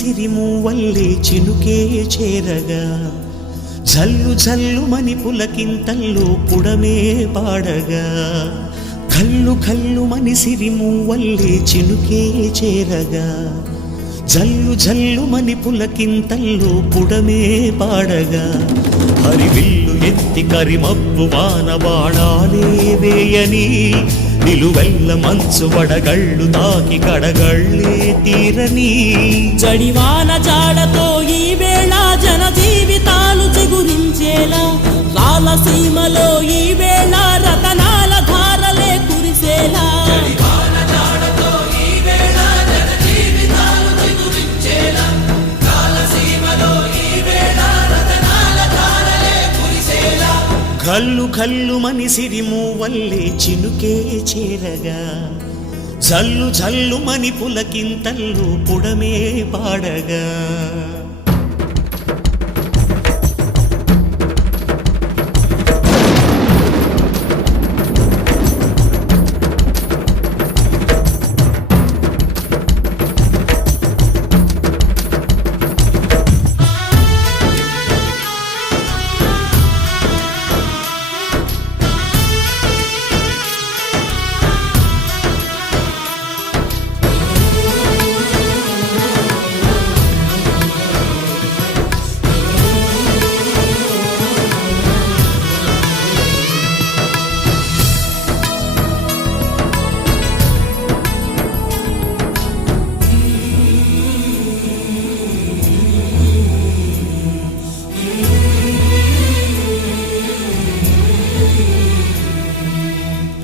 సిరిమూవల్లే చినుకే చేరగా జల్లు జల్లుమని పులకింతల్లో పుడమే పాడగా కల్లు కల్లుమని సిరిమూవల్లే చినుకే చేరగా జల్లు జల్లుమని పులకింతల్లో పుడమే పాడగా హరివిల్లు ఎత్తి కరిమబ్బు వాన బాణాలే వేయని నిలువెల్ల మంచు వడగళ్ళు తాకి కడగళ్ళే తీరని జడివాన జాడతో ఈ వేళ జన జీవితాలు చిగురించేలా రాలసీమలో ఈ వేళ రతనాల ధారలే కురిసేలా కల్లు కల్లుమని సిరిమూవల్లే చినుకే చేరగా జల్లు జల్లుమని పులకింతల్లో పుడమే పాడగా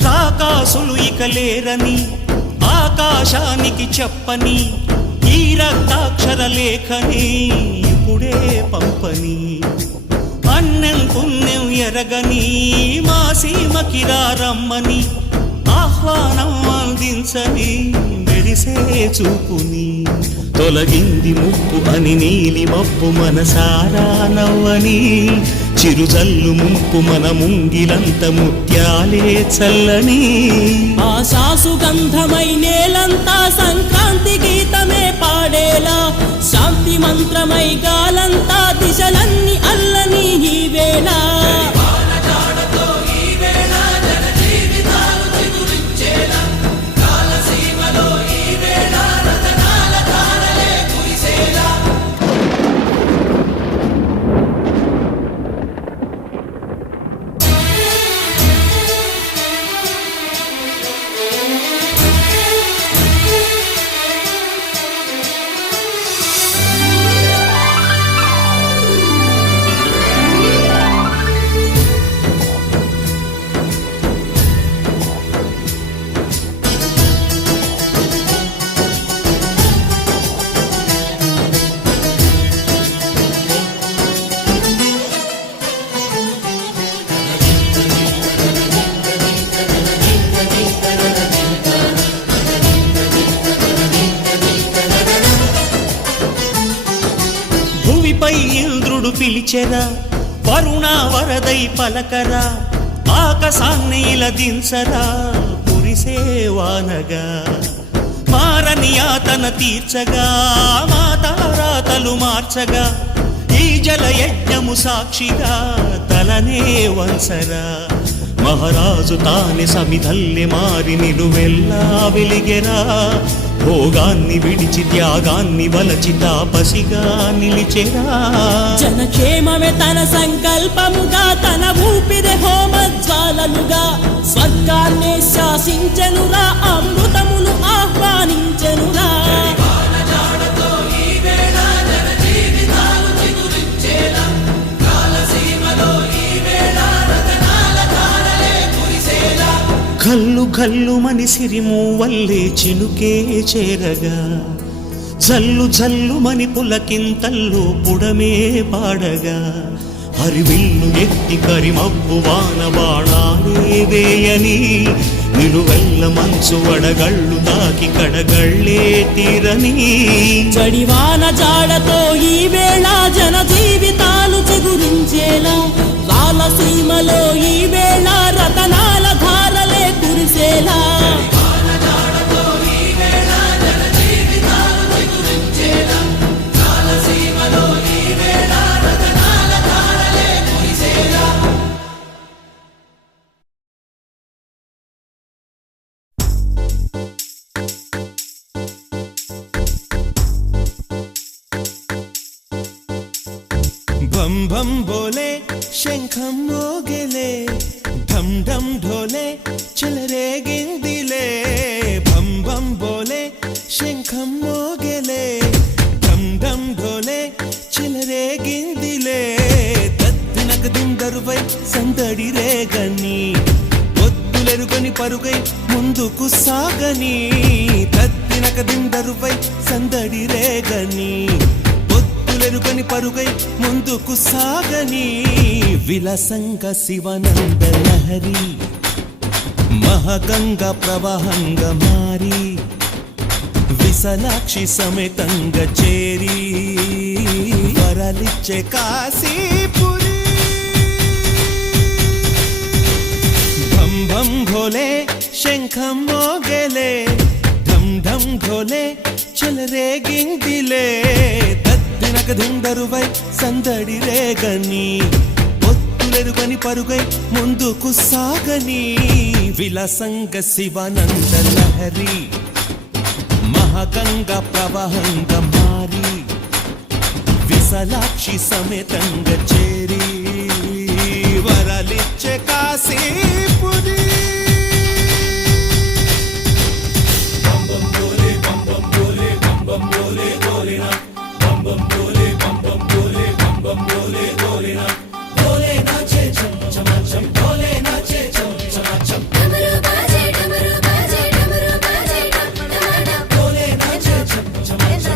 రాకాసులు ఇక లేరని ఆకాశానికి చెప్పని ఈ రక్తాక్షర లేఖని ఇప్పుడే పంపని అన్నం పుణ్యం ఎరగని మా సీమకి రమ్మని ఆహ్వానం అందించని మెరిసే చూపుని తొలగింది ముప్పు అని నీలి మప్పు మనసారా నవ్వని చిరుజల్లు ముంపు మన ముంగిలంత ముత్యాలే చల్లని ఆశాసు గంధమై నేలంతా సంక్రాంతి గీతమే పాడేలా శాంతి మంత్రమై గాలంతా దిశలన్నీ అల్లని ఈ వేళ భూమిపై ఇంద్రుడు పిలిచెరా వరుణ వరదై పలకరా ఆకాశాన్ని ఇలా దించరా కురిసే వానగా మారని యాతన తీర్చగా మాతారాతలు మార్చగా ఈ జల యజ్ఞము సాక్షిగా తలనే వంసరా మహారాజు తానే సమిధల్లె మారి నిలువెల్లా వెలిగెరా భోగాన్ని విడిచి త్యాగాన్ని వలచి తాపసిగా నిలిచెరా జనక్షేమమే తన సంకల్పముగా తన ఊపిరి హోమజ్వాలలుగా స్వర్గాన్ని శాసించెనురా అమృతమును ఆహ్వానించెనురా కల్లు కల్లుమని సిరిమూవల్లే చినుకే చేరగా జల్లు జల్లుమని పులకింతల్లో పుడమే పాడగా హరివిల్లు ఎత్తి కరిమబ్బు వాన బాణాలే వేయని నిలువెల్ల మంచు వడగళ్ళు తాకి కడగళ్ళే తీరని జడివాన జాడతో ఈ వేళ జన జీవితాలు చిగురించేలా రాలసీమలో ఈ వేళ రతనాల ధారలే కురిసేలా భం భం బోలే శంఖం మోగెలే ఢం ఢం ఢోలే చెలరేగిందిలే భం భం బోలే శంఖం మోగెలే ఢం ఢం ఢోలే చెలరేగిందిలే తత్తినక దిందరువై సందడి రేగని ఒత్తులెరుగని పరుగై ముందుకు సాగని తత్తినక దిందరువై సందడి రేగని ఒత్తులెరుగని పరుగై ముందుకు సాగని విలసంగ శివనంద లహరి మహగంగ ప్రవాహంగా మారి విశాలాక్షి సమేతంగా చేరి వరలిచ్చే కాశీపురి భం భం భోలే శంఖం మోగెలే ఢం ఢం ఢోలే చెలరేగిందిలే తత్తినక దిందరువై సందడి రేగని ఒత్తులెరుగని పరుగై ముందుకు సాగని విలసంగ శివానంద లహరి మహగంగ ప్రవాహంగా మారి విశాలాక్షి సమేతంగా చేరి వరలిచ్చే కాశీ